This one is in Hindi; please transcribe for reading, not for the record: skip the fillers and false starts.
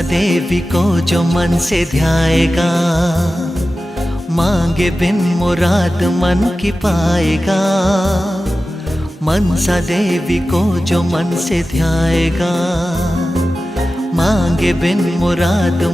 मनसा देवी को जो मन से ध्याएगा, मांगे बिन मुराद मन की पाएगा। मनसा देवी को जो मन से ध्याएगा, मांगे बिन मुराद